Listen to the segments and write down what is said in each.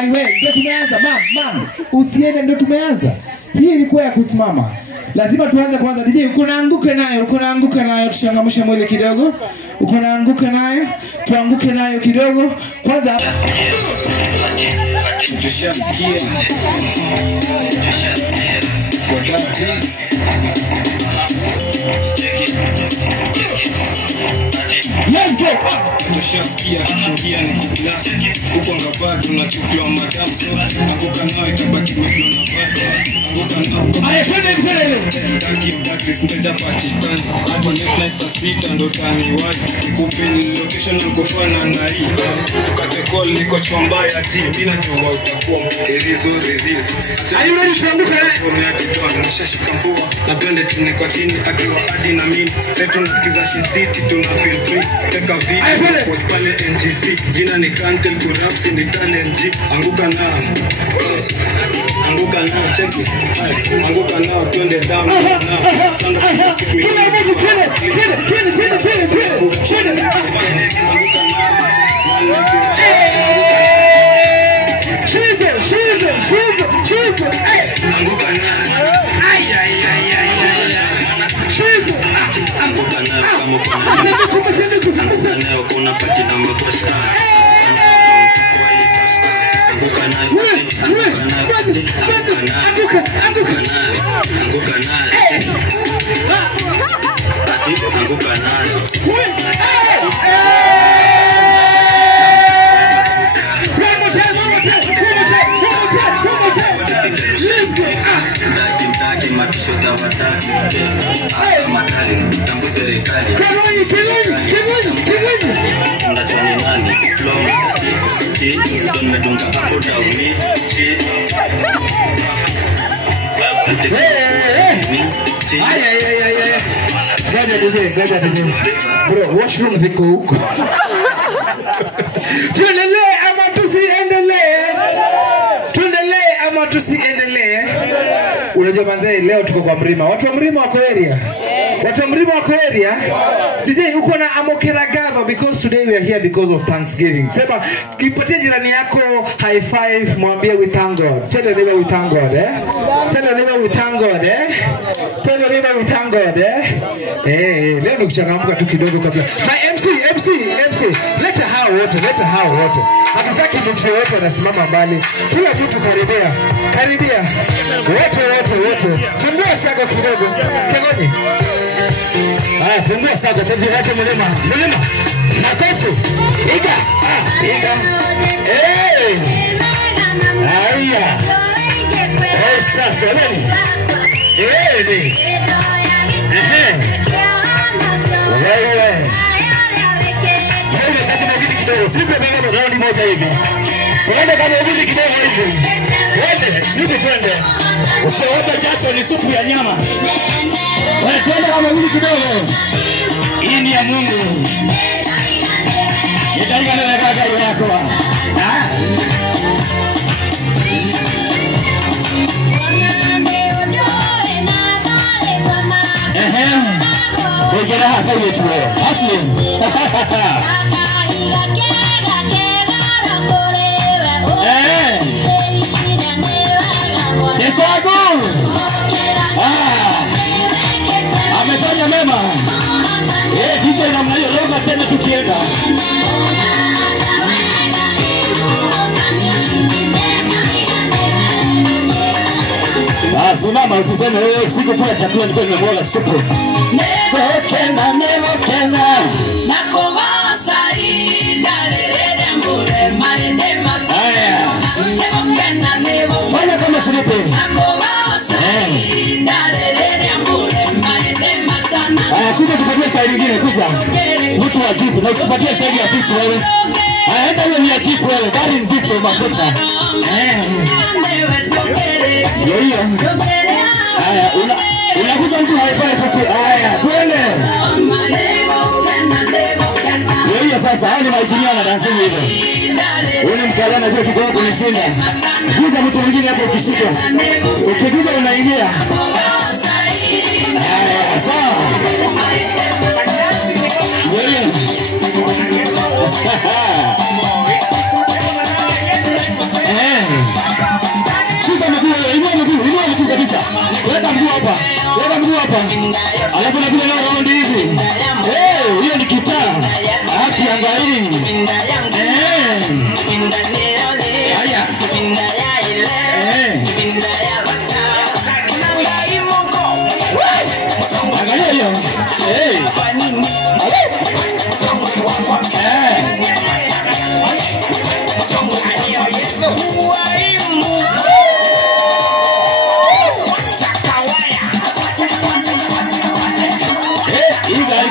tayari wewe. Ndio tumeanza. Mam. Usiende ndio tumeanza. Hii ilikuwa ya kusimama. Lazima tuanze kwanza. DJ uko naanguka nayo, tushangamshe mwili kidogo. Uko naanguka nayo, tuanguke nayo kidogo. Kwanza let's go. Tushasikia kiingia ni kublast huko ngapata tunachukua madam so anguka nao itabaki mwisho na vata anguka nao aya twende Darkness mteja Pakistan hapo next night saa 6 ndo tani wapi nikupeni location nikofana na hii ukate call niko chwambaya team bila jua utakuwa erizo release are you ready to anguka nishashika mpua na twende chini kwa chini akiwa hadi na mimi sasa tunasikiza Shin City tuna feel free teka video post pale NGC jina ni Kantel Kurapsi ni NG anguka nao check it anguka nao twende down now Bro, washroom ziko huko. Tuendelee ama tusiendelee? Unajua manze leo tuko kwa mlima. Watu wa mlima wako area. DJ uko na Amokera Gather because today we are here because of Thanksgiving. Sema kipatie jirani yako high five, mwambie we thank God. Tell your neighbor we thank God, Tell your neighbor we thank God, Tell your neighbor we thank God, leo nikuchangamka tu kidogo kabla. My MC. Leta hao wote. Hakitaki mtu yote anasimama mbali. Kila mtu karibia. Wote. Fungua saga kidogo. Kegonyi. Haya, fungua saga tadi yake mlima. Matofu. Iga. Haya. Esta soleni. Wewe tatu mwingine kidogo. Sipe bebe raundi moja hivi. Unaenda kama hivi kidogo hivi. Twende. Usiombe jasho ni supu ya nyama. Wewe twende kama hivi kidogo. Hii ni ya Mungu. Nitaika na kaka yako. Wegera hapa yetu wewe. Aslim. Yesagu. Amefanya mema. DJ namna hiyo leo tena tukienda. Simama usiseme wewe siku kula chakula nilikuwa nimemwaga supu. Never can nakogosa idalele mbure malende mataya. Fanya kama silipe. Nakogosa idalele mbure malende matana. Kuja tupatie style nyingine kuja. Mtu wa jipu na usipatie style ya picha wewe. Hata wewe ni ya jipu wewe, gari nzito mafuta. Hiyo. Haya, unakuza mtu haifai fuki. Haya, twende. Hiyo sasa, hao ni majinia na dansi hivi. Wewe mkalana kwa kidogo kunishinda. Guza mtu mwingine hapo ukishika. Ukiguza unaingia. Haya, sawa. Wewe. mguu kabisa. Weka mguu hapa. Alafu unapiga na round hivi. Hiyo ni kitaa. Akiangalia. Haya. Angalia hiyo.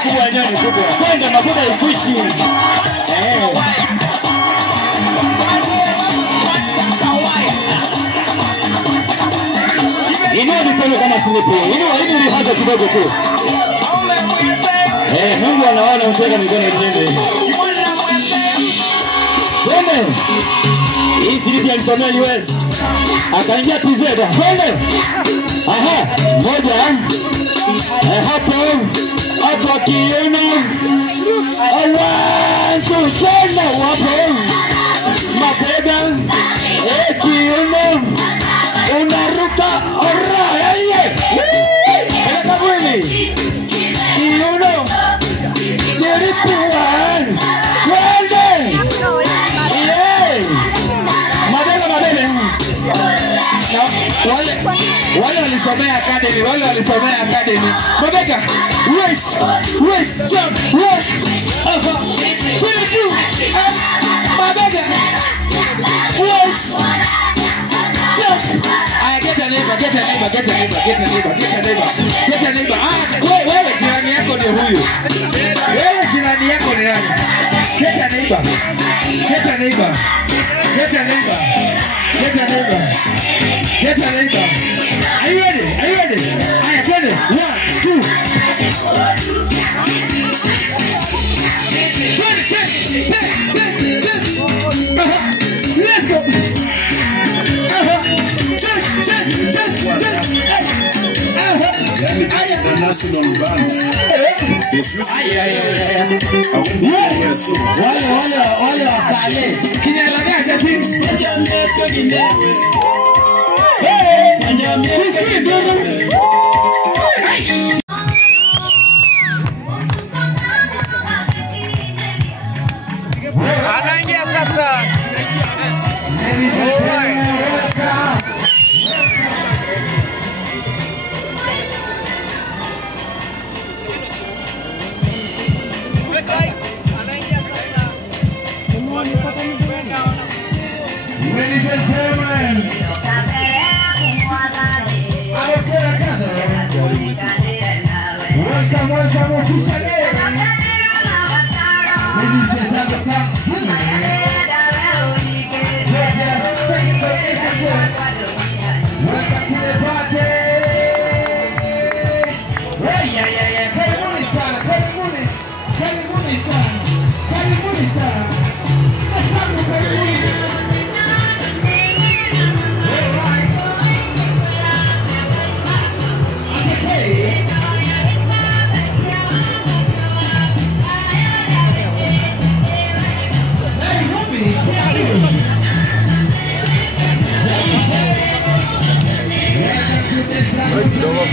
Kubwa nyani kubwa. Kwenda mabuda ifushi. Inua mikono kama slipi. Inua lihaza kidogo tu. Mungu anaona uteka mikono itende. Twende. Hii slipi alisomea US. Akaingia TZ. Twende. Aha, moja. Hapo kiuno. Awantu tena wapo. Mabega. Kiuno. Unaruka. Ora. Peleka mwili. Kiuno. Siripuan. Twende. Mabega. Wale walisomea academy. Mabega. Waist, jump, waist. Put it through. Mabega. Waist. Jump. Get a neighbor. Wewe jirani yako ni huyu. Get a neighbor. Are you ready? I get it. 1, 2. Let's go. National band. Wale wakale. Kinyalaga jati. Anaingia sasa. Ladies and gentlemen, welcome officially. Ladies and gentlemen, welcome to the party. Karibuni sana.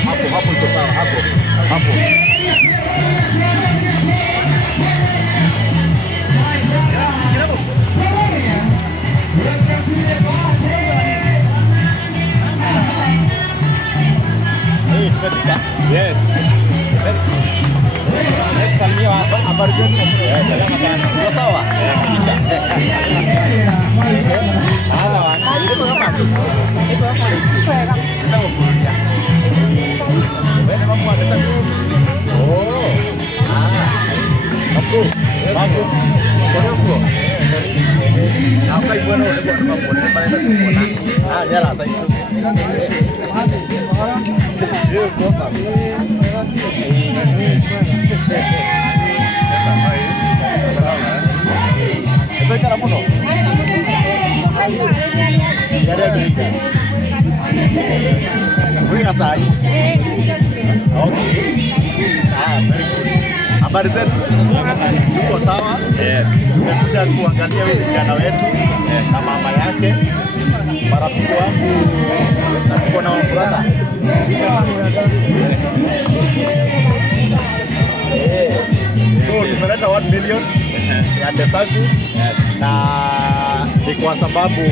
Hapo iko sawa, hapo. Yes. Salimia habari zenu. Salama sana. Uko sawa? Habari zetu? Tuko sawa? Yes. Tumekuja kuangalia huyu kijana wetu na mama yake. Marafiki wangu 1 million ya Desagu na ni kwa sababu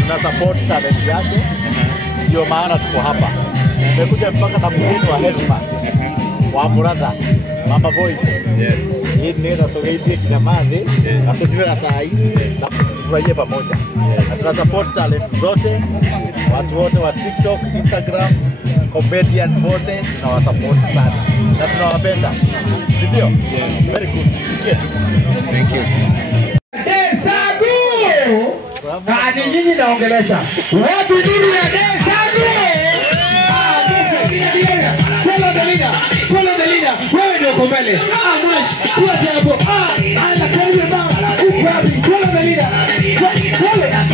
tuna support talent yake, ndio maana tuko hapa. Tumekuja mpaka na mgeni wa heshima wa Muratha, Mama Boys. Yes. Hii ni ndio tugeithie kinyamazi na tunywe saa hii na tufurahie pamoja. Na tuna support talent zote, watu wote wa TikTok, Instagram, comedians wote tunawasupport sana na tunawapenda. Si ndio? Yes. Very good. Thank you. Desagu! Ni nyinyi naongelesha. Wapi nuru ya Desagu? Follow the leader. Follow the leader. Wewe ndio uko mbele. Mwash, tuache hapo. Ana karibu baba. Uko wapi? Follow the leader. Follow the leader.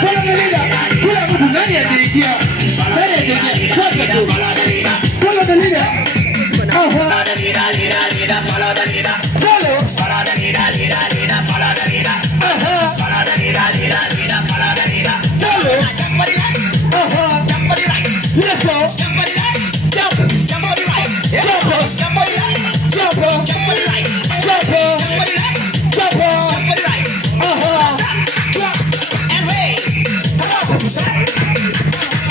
Follow the leader. Kila mtu ndani atikia. Ndani atikia. Fuata tu. Follow the leader. Follow the leader. Follow the leader. Follow. Follow the leader. Follow the leader. Follow the leader. Follow the leader. Follow. Jump for the right. Jump for the right. Let's go. Jump for the right. Jump. Jump for the right. Jump. Jump for the right. Jump. Jump for the right. Jump. Jump for the right. Jump. Jump for the right. Jump. And wait.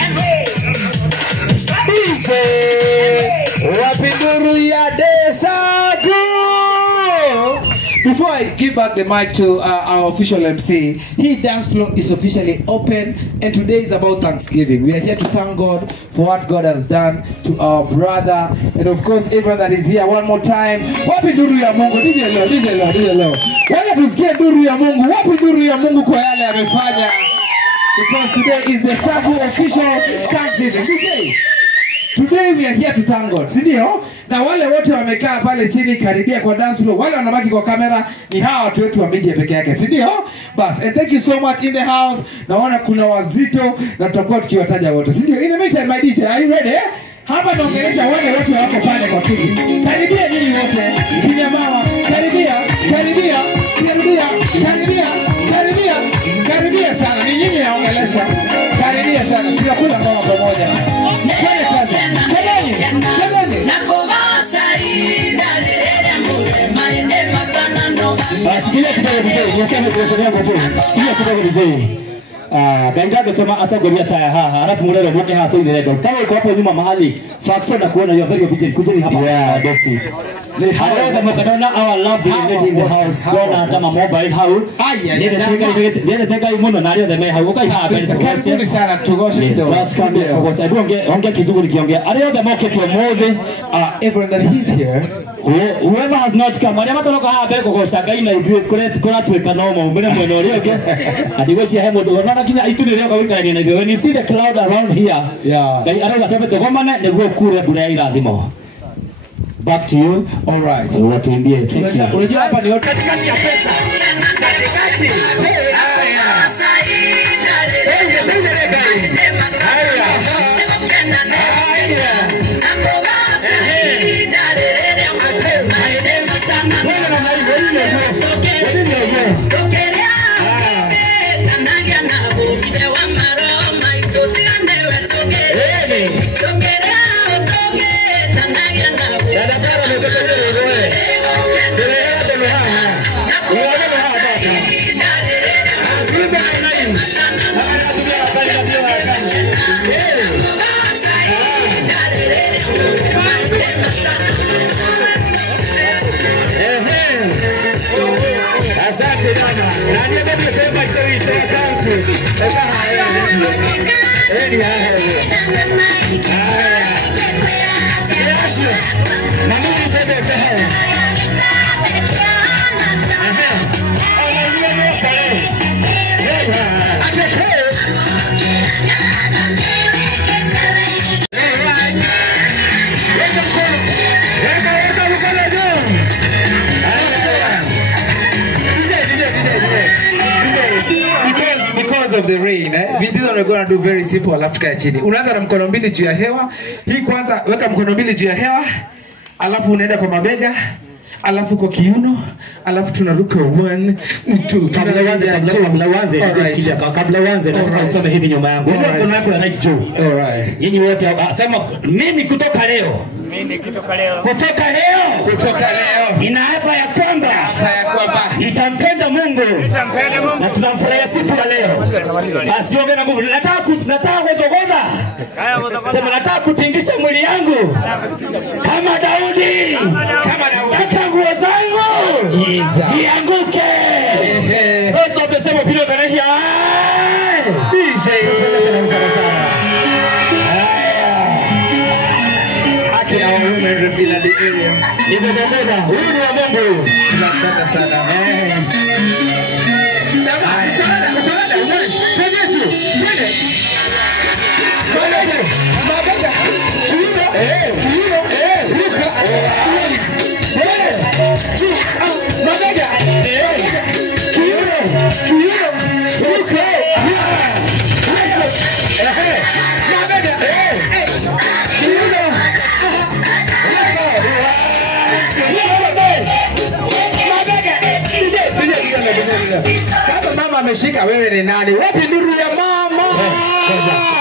And wait. Wapinduru ya Desagu. Before I give back the mic to our official MC, his dance floor is officially open, and today is about Thanksgiving. We are here to thank God for what God has done to our brother, and of course everyone that is here. One more time, wapi duru ya Mungu? DJ Lo. Wale tusikie duru ya Mungu. Wapi duru ya Mungu kwa yale amefanya? Because today is the Desagu official Thanksgiving. Today we are here to thank God. Sindio? Na wale wote wamekaa pale chini karibia kwa dance floor, wale wanabaki kwa kamera ni hawa watu wetu wa media peke yake. Sindio? Bas, and thank you so much in the house. Naona kuna wazito na tutakuwa tukiwataja wote. Sindio? In the meantime, my DJ, are you ready? Hapa naongelesha wale wote wako pale kwa kiti. Karibia nyinyi wote. Kina mama, karibia sana. Ni nyinyi naongelesha. Karibia sana. Tunakula mama pamoja. Twende kazi. Sikilia kidogo mzee, niwekee mikrofoni yako tu. Sikilia kidogo mzee. Ganga gatoma atagoria taya haha, alafu murero muke hato ile lego. Kama uko hapo nyuma mahali, faxo na kuona hiyo video picha kujeni hapa. Yeah, Desi. Hello the Makadona, our lovely lady in the house. Gona kama mobile how. Ndio tega imono na leo the mai how. Kai hapa ile Karibuni sana tugoshe kidogo. Just come here. Kwa sababu ongea kizungu nikiongea. Leo the market wa move everyone that is here. Whoever has not come, wale matoroka hapa beko kwa shagai na hivi kula tuweka noma umene mwene orioge. Adigoshi hemo do na kinya itune leo kwa wikani na when you see the cloud around here. Yeah. Gai araba tabeto gomane neguo kure bure ya irathimo. Back to you. All right. So what tuimbie. Unajua hapa ni katikati ya pesa. Katikati. Of the rain, video we're going to do very simple. Alafu tukae chini. Unaanza na mkono mbili juu ya hewa. Hii kwanza weka mkono mbili juu ya hewa. Alafu unaenda kwa mabega. alafu kwa kiuno, alafu tunaruka 1 2. Kabla uanze nataka usome hivi nyuma yangu. Kuna wako right juu. Alright. Nyinyi wote sema mimi kutoka leo. Kutoka leo. Ninaapa ya kwamba nitampenda Mungu. Na tunamfurahia siku ya leo. Asiongee na nguvu. Nataka kutogoza. Sema nataka kutingisha mwili yangu. Kama Daudi. Nataka nguo zangu zianguke. Sasa tunasema pilo tanahia. DJ. Bila the area. Nimebeba. Huyu ni wa Mungu. Tunapenda sana. Kama mama ameshika wewe ni nani? Wapi nduru ya mama?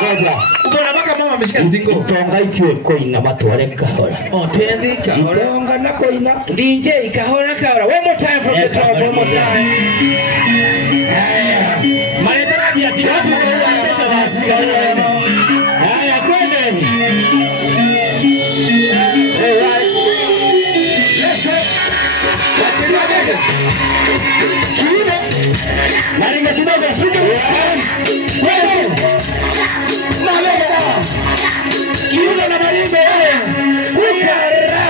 Ngoja. Unaona mpaka mama ameshika zingo. Tonga itiwe koina matware kahora. Twende kahora. Tonga na koina. DJ kahora kahora. One more time from the top. One more time. Maletara dia silabu pesa basi. Haya twende. Alright. Let's go. What's in your bag? Maringa kidogo shika. Wewe. Malenga. Kiuno na maringa wewe. Ukara.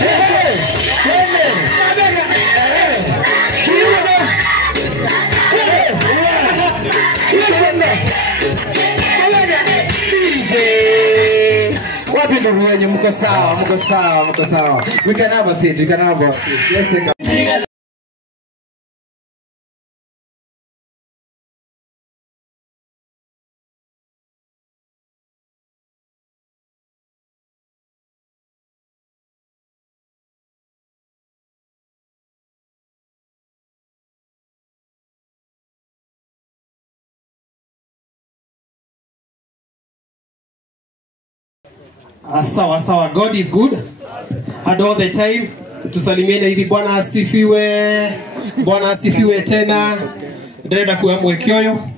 Wewe. Malenga. Kiuno. Wewe. Malenga. DJ. Wapi ndugu wenye mko sawa. We can have a seat. Let's take a Sawa. God is good and all the time. Tusalimiane hivi. Bwana asifiwe tena. Ndio kuamwe kioyo.